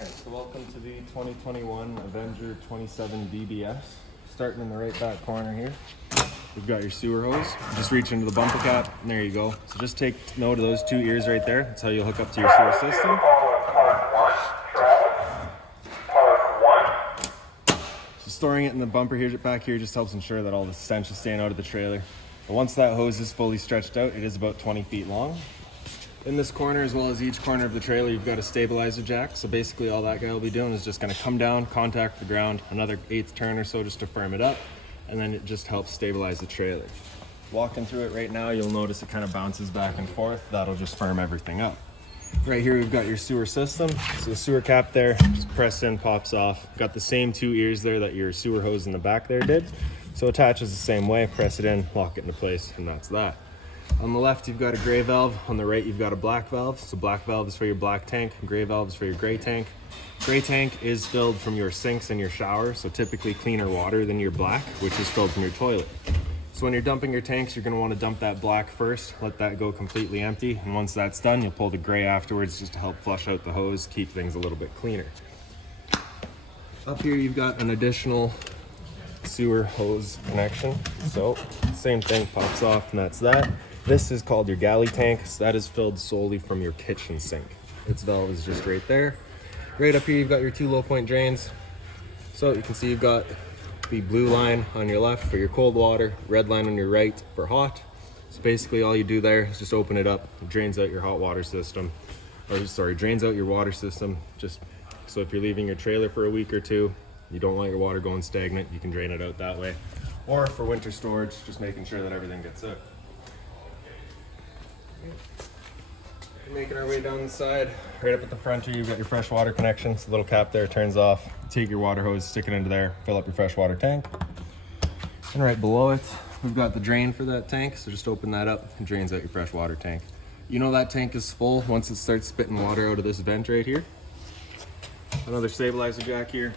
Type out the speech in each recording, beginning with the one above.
Alright, so welcome to the 2021 Avenger 27 DBS. Starting in the right back corner here, we've got your sewer hose. Just reach into the bumper cap, and there you go. So just take note of those two ears right there. That's how you'll hook up to your sewer system. So storing it in the bumper here, back here, just helps ensure that all the stench is staying out of the trailer. But once that hose is fully stretched out, it is about 20 feet long. In this corner, as well as each corner of the trailer, you've got a stabilizer jack. So basically all that guy will be doing is just gonna come down, contact the ground, another 1/8 turn or so just to firm it up, and then it just helps stabilize the trailer. Walking through it right now, you'll notice it kind of bounces back and forth. That'll just firm everything up. Right here, we've got your sewer system. So the sewer cap there, just press in, pops off. Got the same two ears there that your sewer hose in the back there did. So it attaches the same way, press it in, lock it into place, and that's that. On the left, you've got a gray valve. On the right, you've got a black valve. So black valve is for your black tank, gray valve is for your gray tank. Gray tank is filled from your sinks and your shower, so typically cleaner water than your black, which is filled from your toilet. So when you're dumping your tanks, you're gonna wanna dump that black first, let that go completely empty, and once that's done, you'll pull the gray afterwards just to help flush out the hose, keep things a little bit cleaner. Up here, you've got an additional sewer hose connection. So same thing, pops off, and that's that. This is called your galley tank. So that is filled solely from your kitchen sink. Its valve is just right there. Right up here, you've got your two low point drains. So you can see you've got the blue line on your left for your cold water, red line on your right for hot. So basically all you do there is just open it up. It drains out your hot water system, drains out your water system. Just so if you're leaving your trailer for a week or two, you don't want your water going stagnant, you can drain it out that way. Or for winter storage, just making sure that everything gets out. Making our way down the side, right up at the front here, you've got your fresh water connection. So the little cap there turns off. Take your water hose, stick it into there, fill up your fresh water tank. And right below it, we've got the drain for that tank. So just open that up and drains out your fresh water tank. You know that tank is full once it starts spitting water out of this vent right here. Another stabilizer jack here.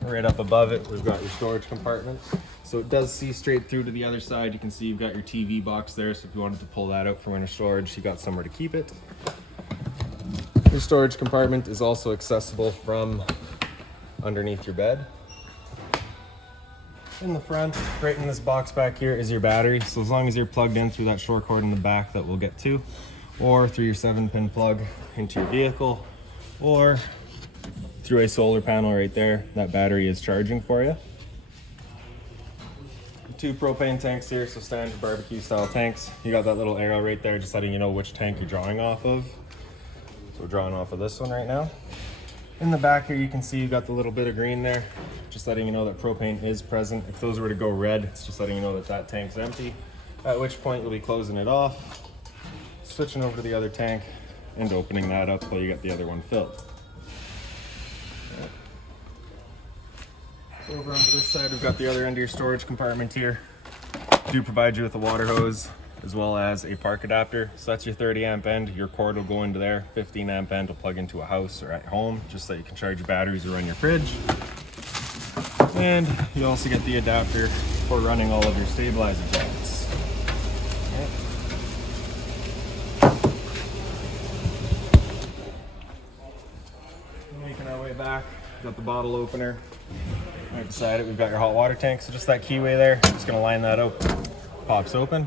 Right up above it, we've got your storage compartment. So it does see straight through to the other side. You can see you've got your TV box there. So if you wanted to pull that out for winter storage, you got somewhere to keep it. Your storage compartment is also accessible from underneath your bed. In the front, right in this box back here, is your battery. So as long as you're plugged in through that short cord in the back that we'll get to, or through your 7-pin plug into your vehicle, or through a solar panel right there, that battery is charging for you. Two propane tanks here, so standard barbecue style tanks. You got that little arrow right there just letting you know which tank you're drawing off of. So we're drawing off of this one right now. In the back here, you can see you've got the little bit of green there, just letting you know that propane is present. If those were to go red, it's just letting you know that that tank's empty, at which point you'll be closing it off, switching over to the other tank, and opening that up while you get the other one filled. Over onto this side, we've got the other end of your storage compartment here. Do provide you with a water hose as well as a park adapter. So that's your 30 amp end. Your cord will go into there. 15 amp end will plug into a house or at home, just so you can charge your batteries or run your fridge. And you also get the adapter for running all of your stabilizer jacks. Making our way back, got the bottle opener. Right beside it, we've got your hot water tank. So just that keyway there, just gonna line that up, pops open.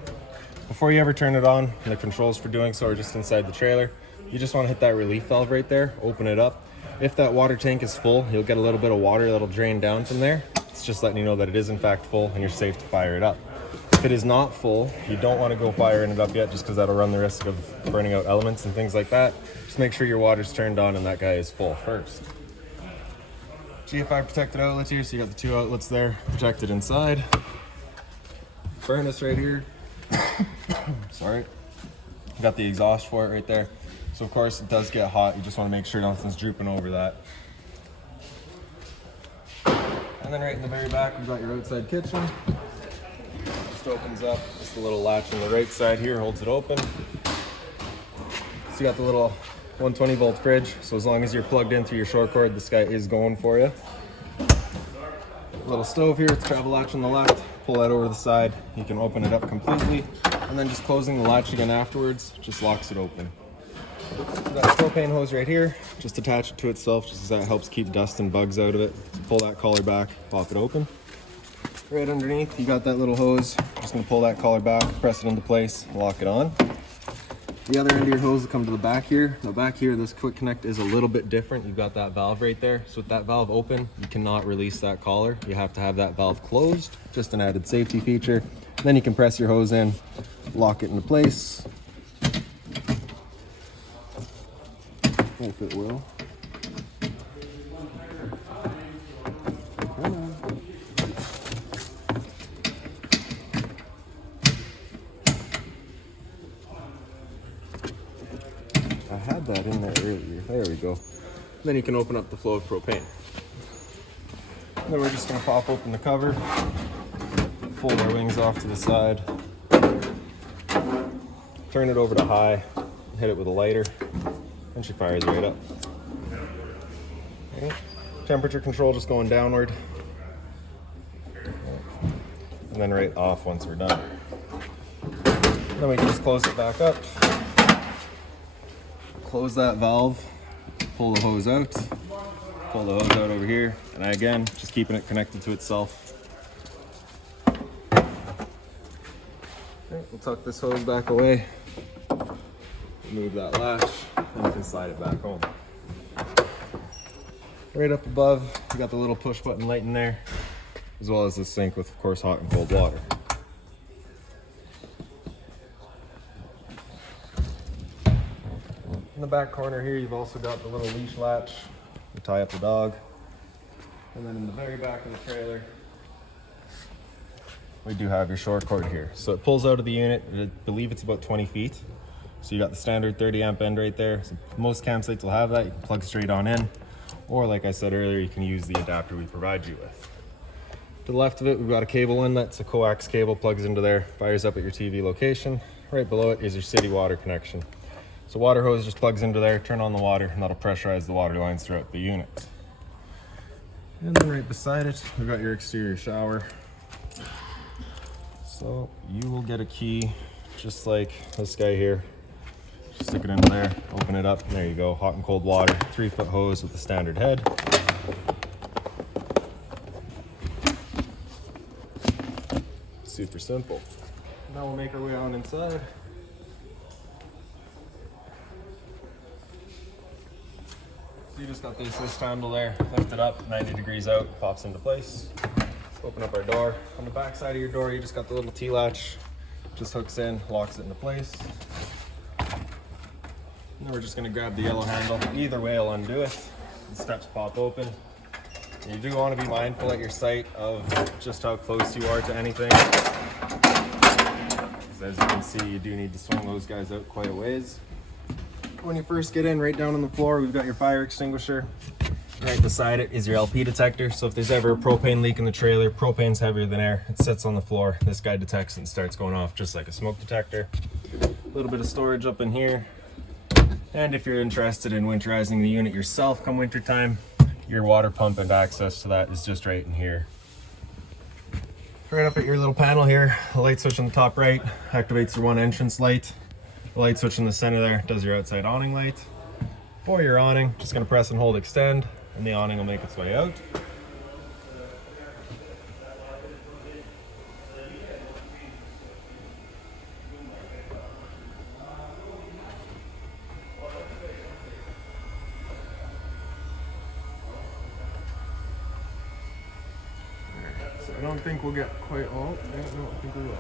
Before you ever turn it on, the controls for doing so are just inside the trailer. You just wanna hit that relief valve right there, open it up. If that water tank is full, you'll get a little bit of water that'll drain down from there. It's just letting you know that it is in fact full and you're safe to fire it up. If it is not full, you don't wanna go firing it up yet just because that'll run the risk of burning out elements and things like that. Just make sure your water's turned on and that guy is full first. GFI protected outlets here, so you got the two outlets there protected inside. Furnace right here. Sorry. Got the exhaust for it right there. So of course it does get hot. You just want to make sure nothing's drooping over that. And then right in the very back, we've got your outside kitchen. Just opens up. Just the little latch on the right side here holds it open. So you got the little 120 volt fridge, so as long as you're plugged in through your short cord, this guy is going for you. Little stove here with the travel latch on the left. Pull that over the side. You can open it up completely, and then just closing the latch again afterwards just locks it open. That propane hose right here, just attach it to itself, just as that helps keep dust and bugs out of it. So pull that collar back, pop it open. Right underneath, you got that little hose. Just gonna pull that collar back, press it into place, lock it on. The other end of your hose will come to the back here. Now back here, this quick connect is a little bit different. You've got that valve right there. So with that valve open, you cannot release that collar. You have to have that valve closed, just an added safety feature. Then you can press your hose in, lock it into place. If it will. I had that in there earlier. There we go. Then you can open up the flow of propane. And then we're just going to pop open the cover, fold our wings off to the side, turn it over to high, hit it with a lighter, and she fires right up. Okay. Temperature control just going downward, and then right off once we're done. Then we can just close it back up. Close that valve, pull the hose out, pull the hose out over here, and again, just keeping it connected to itself. Okay, we'll tuck this hose back away, remove that latch, and you can slide it back home. Right up above, you got the little push button light in there, as well as the sink with, of course, hot and cold water. In the back corner here, you've also got the little leash latch to tie up the dog. And then in the very back of the trailer, we do have your short cord here. So it pulls out of the unit. I believe it's about 20 feet. So you got the standard 30 amp end right there. So most campsites will have that. You can plug straight on in. Or like I said earlier, you can use the adapter we provide you with. To the left of it, we've got a cable inlet. It's a coax cable, plugs into there, fires up at your TV location. Right below it is your city water connection. So water hose just plugs into there, turn on the water, and that'll pressurize the water lines throughout the unit. And then right beside it, we've got your exterior shower. So you will get a key just like this guy here. Just stick it in there, open it up, and there you go. Hot and cold water, 3-foot hose with the standard head. Super simple. Now we'll make our way on inside. So you just got the assist handle there, lift it up, 90 degrees out, pops into place. Open up our door. On the back side of your door, you just got the little T-latch, just hooks in, locks it into place. And then we're just gonna grab the yellow handle. Either way will undo it. The steps pop open. You do want to be mindful at your site of just how close you are to anything. As you can see, you do need to swing those guys out quite a ways. When you first get in, right down on the floor, we've got your fire extinguisher. Right beside it is your LP detector. So if there's ever a propane leak in the trailer, propane's heavier than air. It sits on the floor. This guy detects it and starts going off just like a smoke detector. A little bit of storage up in here. And if you're interested in winterizing the unit yourself come winter time, your water pump and access to that is just right in here. Right up at your little panel here, the light switch on the top right activates your one entrance light. The light switch in the center there does your outside awning light. For your awning, just gonna press and hold extend, and the awning will make its way out. So I don't think we'll get quite all. Yeah, no, I think we will.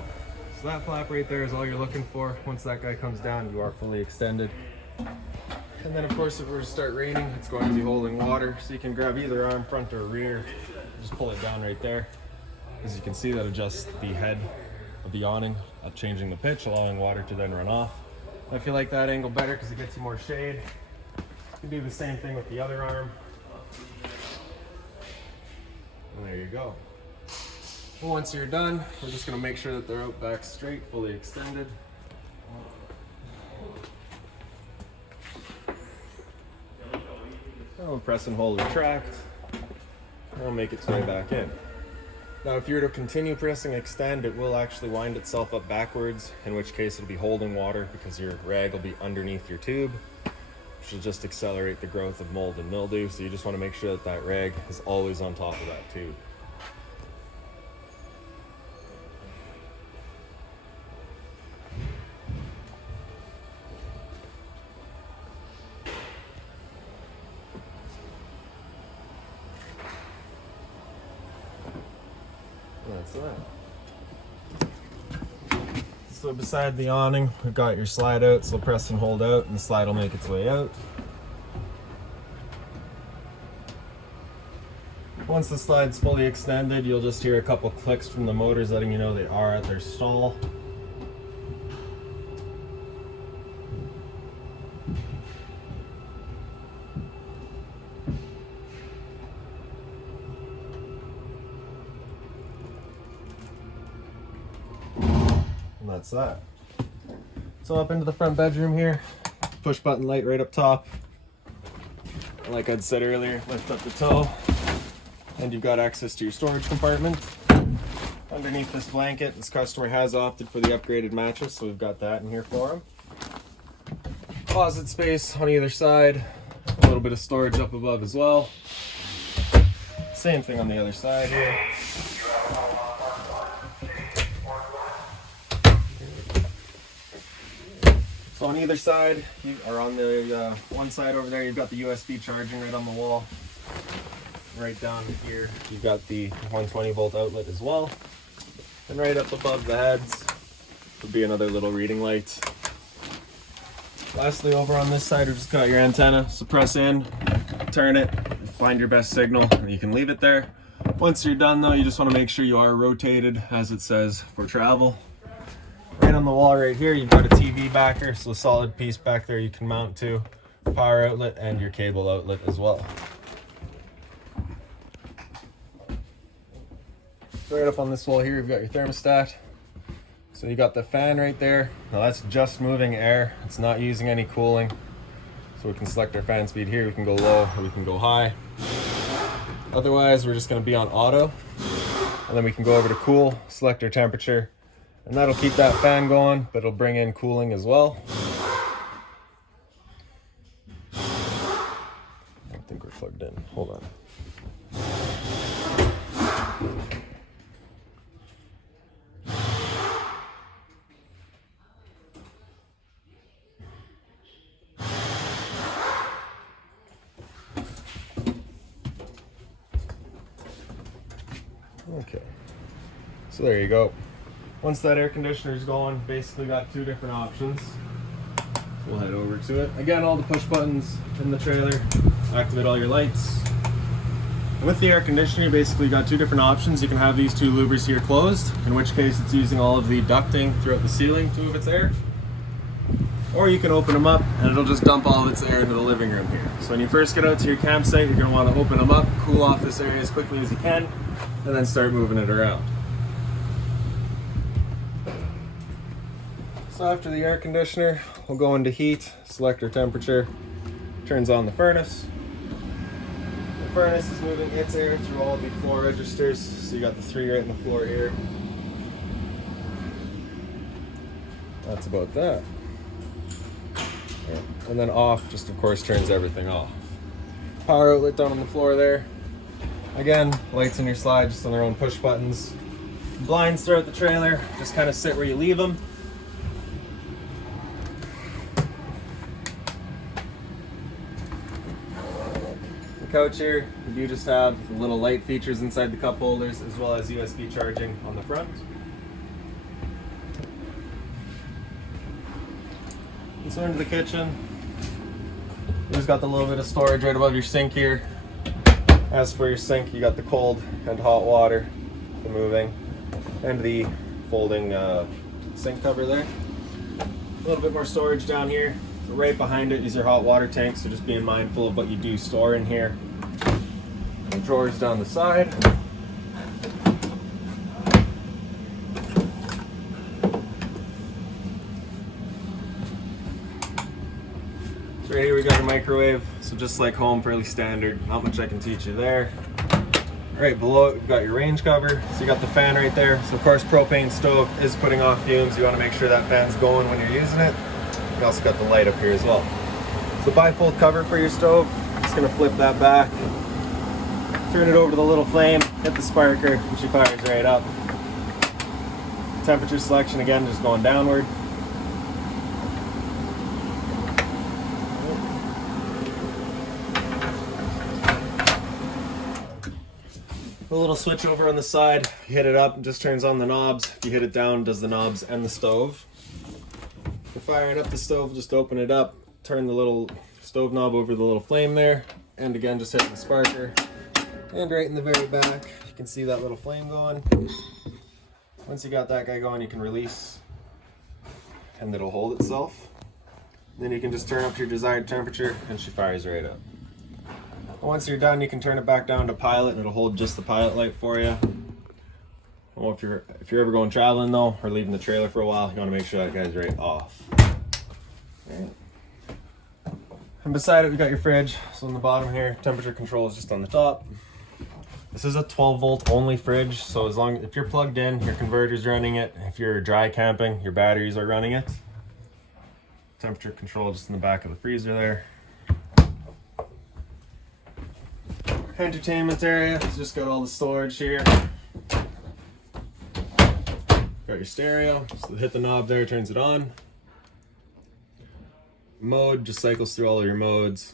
So that flap right there is all you're looking for. Once that guy comes down, you are fully extended. And then of course, if it were to start raining, it's going to be holding water. So you can grab either arm, front or rear. Just pull it down right there. As you can see, that adjusts the head of the awning, changing the pitch, allowing water to then run off. If you like that angle better because it gets you more shade, you can do the same thing with the other arm. And there you go. Well, once you're done, we're just going to make sure that they're out back straight, fully extended. We'll press and hold retract, and we'll make its way back in. Now if you were to continue pressing extend, it will actually wind itself up backwards, in which case it'll be holding water because your rag will be underneath your tube. which will just accelerate the growth of mold and mildew. So you just want to make sure that that rag is always on top of that tube. That's that. So beside the awning, we've got your slide out, so press and hold out, and the slide will make its way out. Once the slide's fully extended, you'll just hear a couple clicks from the motors letting you know they are at their stall. And that's that. So up into the front bedroom here, push button light right up top. Like I'd said earlier, lift up the toe, and you've got access to your storage compartment. Underneath this blanket, this customer has opted for the upgraded mattress, so we've got that in here for him. Closet space on either side, a little bit of storage up above as well. Same thing on the other side here. So on either side, or on the one side over there, you've got the USB charging right on the wall. Right down here, you've got the 120 volt outlet as well. And right up above the heads would be another little reading light. Lastly, over on this side, we've just got your antenna. So press in, turn it, find your best signal, and you can leave it there. Once you're done though, you just want to make sure you are rotated as it says for travel. Right on the wall right here, you've got a TV backer, so a solid piece back there you can mount to, power outlet, and your cable outlet as well. Right up on this wall here, you've got your thermostat. So you got the fan right there. Now that's just moving air. It's not using any cooling. So we can select our fan speed here. We can go low or we can go high. Otherwise, we're just going to be on auto. And then we can go over to cool, select our temperature. And that'll keep that fan going, but it'll bring in cooling as well. I don't think we're plugged in. Hold on. Okay, so there you go. Once that air conditioner is going, basically got two different options. We'll head over to it. Again, all the push buttons in the trailer, activate all your lights. With the air conditioner, you basically got two different options. You can have these two louvers here closed, in which case it's using all of the ducting throughout the ceiling to move its air. Or you can open them up and it'll just dump all of its air into the living room here. So when you first get out to your campsite, you're going to want to open them up, cool off this area as quickly as you can, and then start moving it around. So after the air conditioner, we'll go into heat, select our temperature, turns on the furnace. The furnace is moving its air through all the floor registers, so you got the 3 right in the floor here. That's about that. And then off, just of course turns everything off. Power outlet down on the floor there. Again, lights in your slide just on their own push buttons. Blinds throughout the trailer, just kind of sit where you leave them. The couch here, you do just have the little light features inside the cup holders as well as USB charging on the front. And so into the kitchen, you just got the little bit of storage right above your sink here. As for your sink, you got the cold and hot water, the moving, and the folding sink cover there. A little bit more storage down here. Right behind it is your hot water tank, so just being mindful of what you do store in here. And drawers down the side. So right here we got your microwave, so just like home, fairly standard, not much I can teach you there. Right below it, we've got your range cover, so you got the fan right there. So of course propane stove is putting off fumes, you want to make sure that fan's going when you're using it. You also got the light up here as well. The bifold cover for your stove, just gonna flip that back, turn it over to the little flame, hit the sparker, and she fires right up. Temperature selection again, just going downward. A little switch over on the side, you hit it up, it just turns on the knobs. If you hit it down, it does the knobs and the stove. For firing up the stove, just open it up, turn the little stove knob over the little flame there, and again, just hit the sparker. And right in the very back, you can see that little flame going. Once you got that guy going, you can release, and it'll hold itself. Then you can just turn up to your desired temperature, and she fires right up. Once you're done, you can turn it back down to pilot, and it'll hold just the pilot light for you. Well, if you're ever going traveling though, or leaving the trailer for a while, you want to make sure that guy's right off. Right. And beside it, we got your fridge. So on the bottom here, temperature control is just on the top. This is a 12 volt only fridge, so if you're plugged in, your converter's running it. If you're dry camping, your batteries are running it. Temperature control just in the back of the freezer there. Entertainment area, it's just got all the storage here. Got your stereo, so hit the knob there, turns it on. Mode just cycles through all of your modes.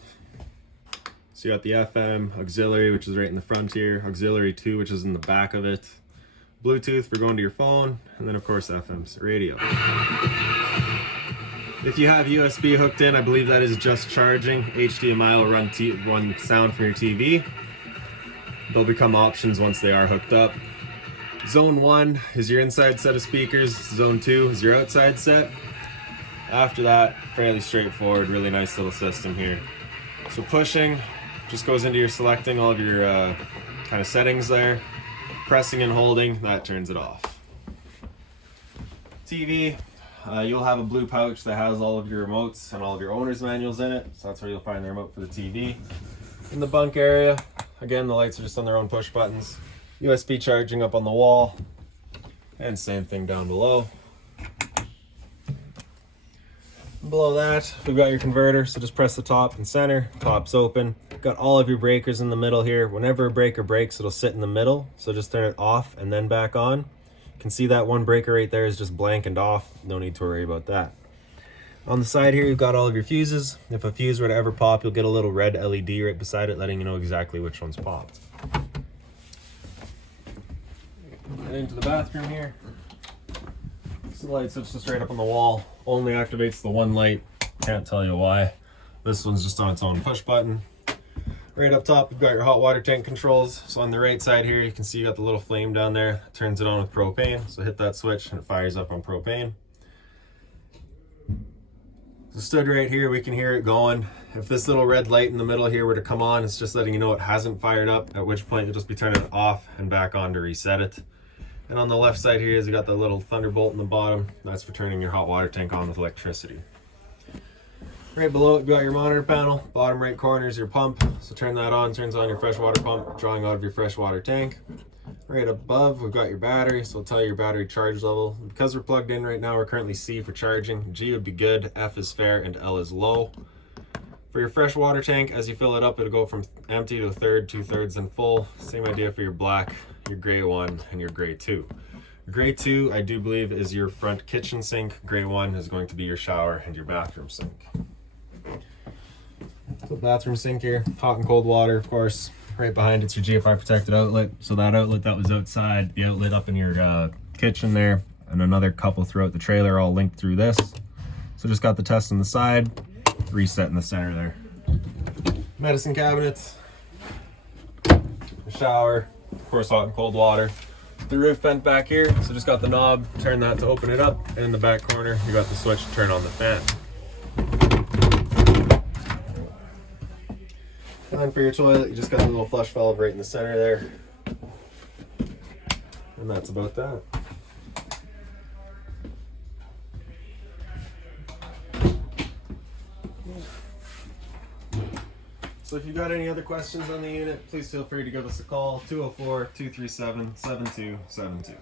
So you got the FM, auxiliary, which is right in the front here, auxiliary 2, which is in the back of it, Bluetooth for going to your phone, and then of course FM's radio. If you have USB hooked in, I believe that is just charging. HDMI will run sound from your TV. They'll become options once they are hooked up. Zone 1 is your inside set of speakers. Zone 2 is your outside set. After that, fairly straightforward, really nice little system here. So pushing just goes into your selecting all of your kind of settings there. Pressing and holding, that turns it off. TV, you'll have a blue pouch that has all of your remotes and all of your owner's manuals in it. So that's where you'll find the remote for the TV. In the bunk area, again, the lights are just on their own push buttons. USB charging up on the wall, and same thing down below. Below that, we've got your converter, so just press the top and center, top's open. Got all of your breakers in the middle here. Whenever a breaker breaks, it'll sit in the middle, so just turn it off and then back on. You can see that one breaker right there is just blank and off, no need to worry about that. On the side here, you've got all of your fuses. If a fuse were to ever pop, you'll get a little red LED right beside it, letting you know exactly which one's popped. Get into the bathroom here. So the light switch just right up on the wall. Only activates the one light. Can't tell you why. This one's just on its own push button. Right up top, you've got your hot water tank controls. So on the right side here, you can see you got the little flame down there. It turns it on with propane. So hit that switch and it fires up on propane. So stood right here, we can hear it going. If this little red light in the middle here were to come on, it's just letting you know it hasn't fired up, at which point you'll just be turning it off and back on to reset it. And on the left side here is you got the little thunderbolt in the bottom. That's for turning your hot water tank on with electricity. Right below it, you've got your monitor panel. Bottom right corner is your pump. So turn that on, turns on your freshwater pump, drawing out of your freshwater tank. Right above, we've got your battery, so it'll tell you your battery charge level. Because we're plugged in right now, we're currently C for charging. G would be good, F is fair, and L is low. For your freshwater tank, as you fill it up, it'll go from empty to a third, 2/3, and full. Same idea for your black, your gray 1, and your gray 2. Gray 2, I do believe, is your front kitchen sink. Gray 1 is going to be your shower and your bathroom sink. So bathroom sink here, hot and cold water, of course. Right behind it's your GFI protected outlet. So that outlet that was outside, the outlet up in your kitchen there, and another couple throughout the trailer all linked through this. So just got the test on the side, reset in the center there. Medicine cabinets, shower, of course hot and cold water. The roof vent back here, so just got the knob, turn that to open it up, and in the back corner you got the switch to turn on the fan. And for your toilet, you just got the little flush valve right in the center there. And that's about that. So if you've got any other questions on the unit, please feel free to give us a call, 204-237-7272.